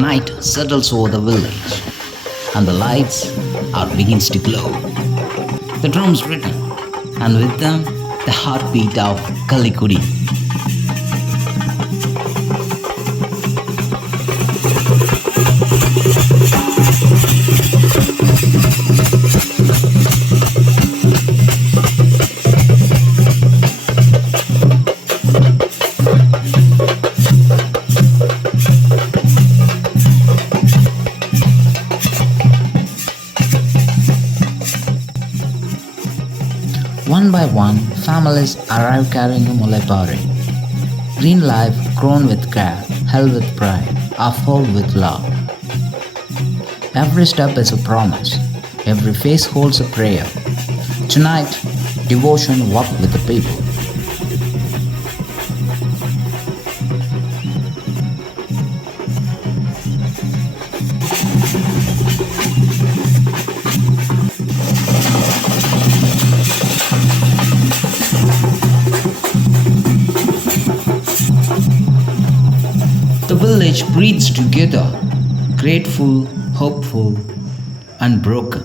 night settles over the village and the lights are begins to glow. The drums return and with them the heartbeat of Kalikuri. One by one, families arrive carrying a mulebari. Green life grown with care, held with pride, uphold with love. Every step is a promise, every face holds a prayer. Tonight, devotion walk with the people. The village breathes together, grateful, hopeful, unbroken.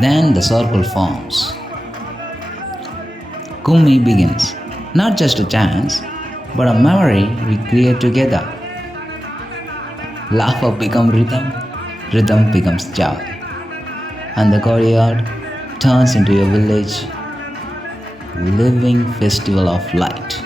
Then the circle forms. Kummi begins. Not just a chance, but a memory we create together. Laughter becomes rhythm, rhythm becomes joy, and the courtyard turns into a village, living festival of light.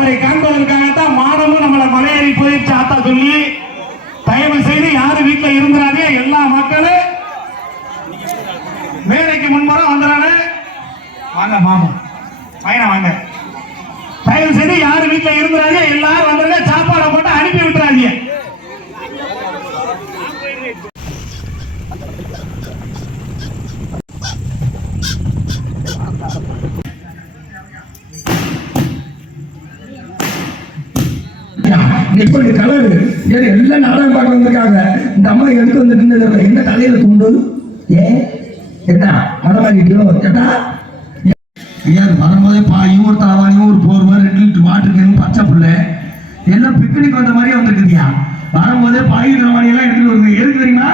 அவரை காண்பதற்காகத்தான் மானமும் நம்மளை மலையேறி போயிடுச்சு ஆத்தா சொல்லி. தயவு செய்து யாரு வீட்டுல இருந்தாதே, எல்லா மக்களும் மேடைக்கு முன்புறம் வந்துறானே. வாங்க மாமா பையனா வாங்க. தயவு செய்து யாரு வீட்டுல இருந்தாதே, எல்லாரும் வந்துருங்க. சாப்பாடை போட்டு அனுப்பி விட்டுறாதீங்க. எப்படி கலரு எல்லாம் நாடகம் பார்க்க வந்திருக்காங்க. இந்த அம்மா எடுத்து வந்து நின்று என்ன தலையில துண்டு ஏன் என்ன மனமாகிட்டியோ கேட்டா ஐயா வரும்போதே பாயும் ஒரு தலைவாணியும் ஒரு போர்வை 2 லிட்டர் வாட்டர் கேன் பச்சை புள்ள எல்லாம் பிக்னிக் வந்த மாதிரியே வந்திருக்குதியா. வரும்போதே பாய் தலைவாணி எல்லாம் எடுத்துட்டு வருது. எதுக்கு தெரியுமா?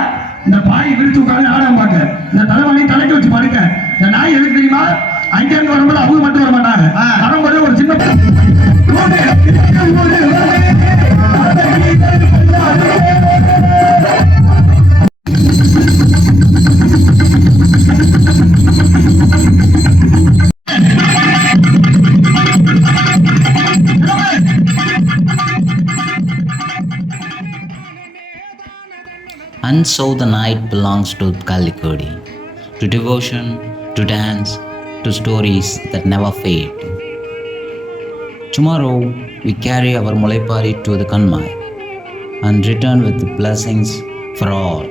இந்த பாய் விரிச்சு உட்காந்து நாடகம் பார்க்க, இந்த தலைவாணி தலைக்கு வச்சு படுக்க. இந்த நாய் எதுக்கு தெரியுமா? அங்கிருந்து வரும்போது அவங்க மட்டும் வர மாட்டாங்க. வரும்போதே ஒரு சின்ன And so the night belongs to Kalikodi, to devotion, to dance, to stories that never fade. Tomorrow we carry our Muleipari to the Kanmai and return with blessings for all.